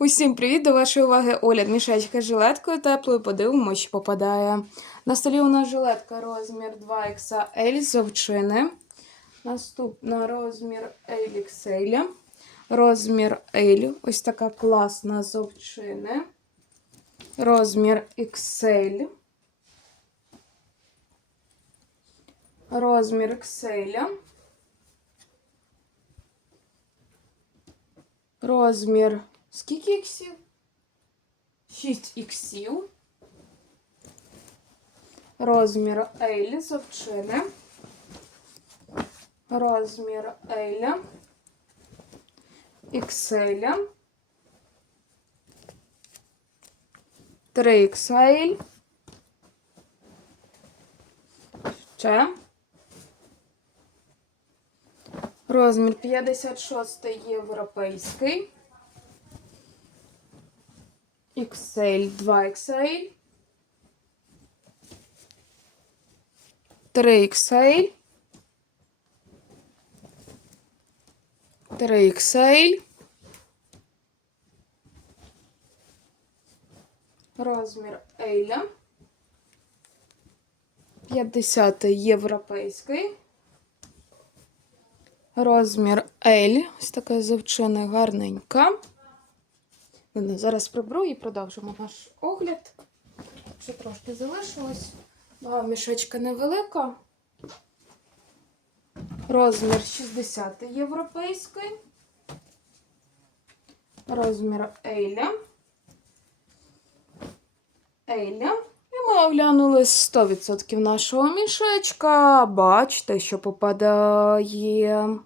Усім привіт! До вашої уваги огляд мішечка з жилеткою теплою. Подивимось, що попадає. На столі у нас жилетка розмір 2XL з овчини. Наступна розмір LXL. Розмір L. Ось така класна з овчини. Розмір XL. Розмір XL. Розмір скільки іксів? 6 іксів. Розмір L з овчини. Розмір L. XL. 3 XL. Ще. Розмір 56 європейський. XL, 2XL. 3XL. 3XL. Розмір L. 50 європейський. Розмір L. Ось така завчена гарненька. Зараз приберу і продовжимо наш огляд. Ще трошки залишилось. Мішечка невелика. Розмір 60 європейський. Розмір Еля. Еля. І ми оглянули 100% нашого мішечка. Бачите, що попадає.